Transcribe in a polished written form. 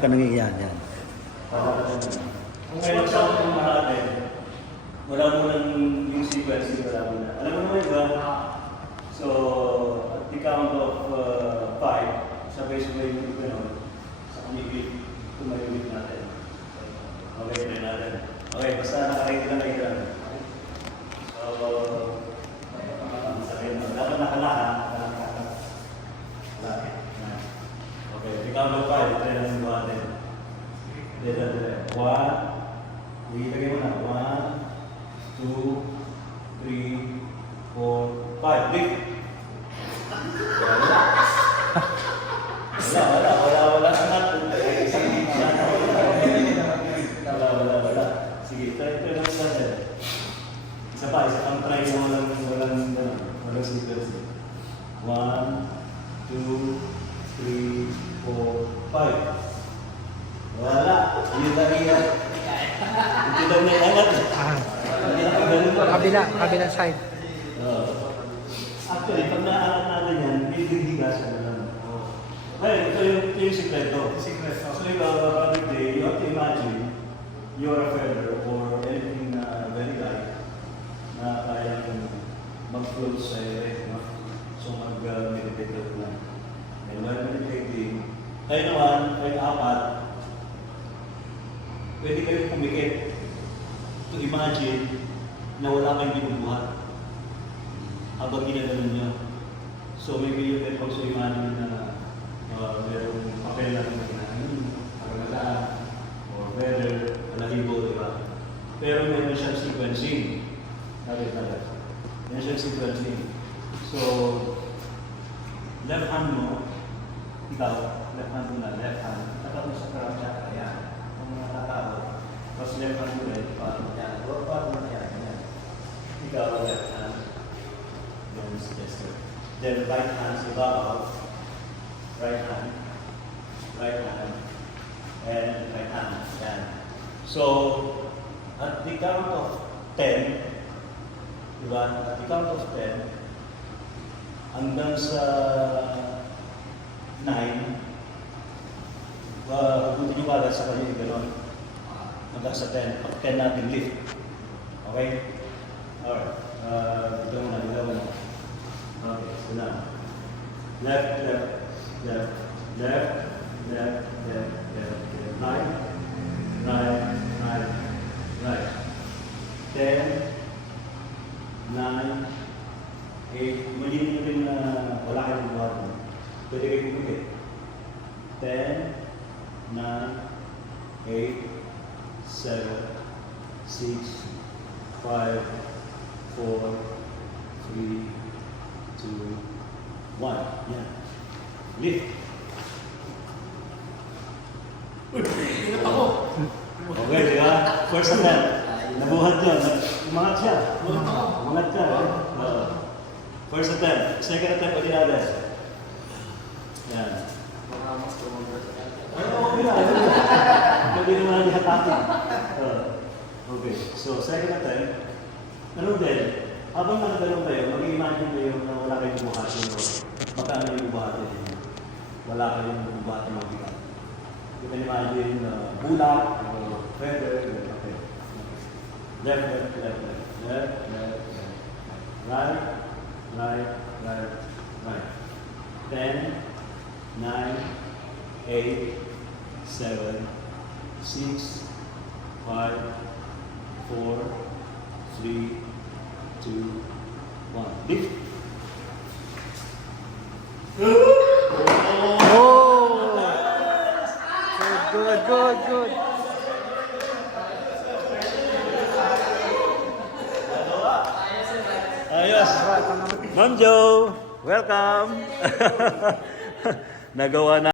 ka nang iyan yan. Kung ngayon sa ating natin, wala mo nang yung sequence, wala mo na. Alam mo naman ba? So, at the count of 5, sabay-sabay yung gano'n, sa kumigit, tumayulit natin. Okay, try natin. Okay, basta nakaready lang kayo lang. So, sabihin mo, dapat nakalaha. Okay, at the count of 5, try natin buhatin. One, ilagay mo na. 1, 2, 3, 4, 5. Big! Wala. Wala. Sige, try lang natin. Isa pang try mo walang sequence. 1, 2, 3, 4, 5. Wala. Yun lang yan. Hindi daw na iangat. Kabilang side. Actually, pag naaangat natin yan, higas ka na lang. Well, ito yung sikreto. So, every day, you have to imagine you're a feather or anything na very light na kayang mag-float sa ere. So, mag-meditate lang. And while meditating, kayo naman, kayo apat, pwede kayong pumikit to imagine na wala kayong binubuhat habang ginaganon nyo. So maybe you can also imagine na merong papel na kinahanin, karagataan, or weather, alahibo, di ba? Pero meron siyang sequencing. Nalit. Meron siyang sequencing. So, left hand mo, ikaw, left hand mo na, left hand, tapat mo sa crown chakra, yan. Tapos left hand mo rin, paano yan? O paano na yan? Ikaw ang left hand. Yan is gesture. Then right hand sa ibabaw. Right hand. And right hand. Yan. So, at the count of 10, diba? At the count of 10, hanggang sa 9, buti nyo agad sa kanya yung gano'n. Hanggang sa 10. Pag 10 natin lift. Okay? Alright. Ito muna. Okay. So now. Left. Right. 10, 9, 8. Maliit nyo rin na wala kayong buwan. Pwede kayo pumikit. 10, 9, 8, 7, 6, 5, 4, 3, 2, 1. Yan. Lift. Ingat ako. Okay, di ba? First attempt. Nabuhat yan. Umangat siya. Umangat siya. First attempt. Second attempt, pwede natin. Yan. Pwede naman natin hatakin. Okay, so second attempt. Ganun din. Habang nakagano'n kayo, mag-imagine kayo na wala kayong buhatin o magkano yung buhatin ninyo. Wala kayong buhatin ng bigat. You can imagine bulak or feather. Okay. Left. Right. 10, 9, 8, 7, 6, 5, 4, 3, 2, 1. Lift. Good. Ayos. Ma'am Jo, welcome. Nagawa na.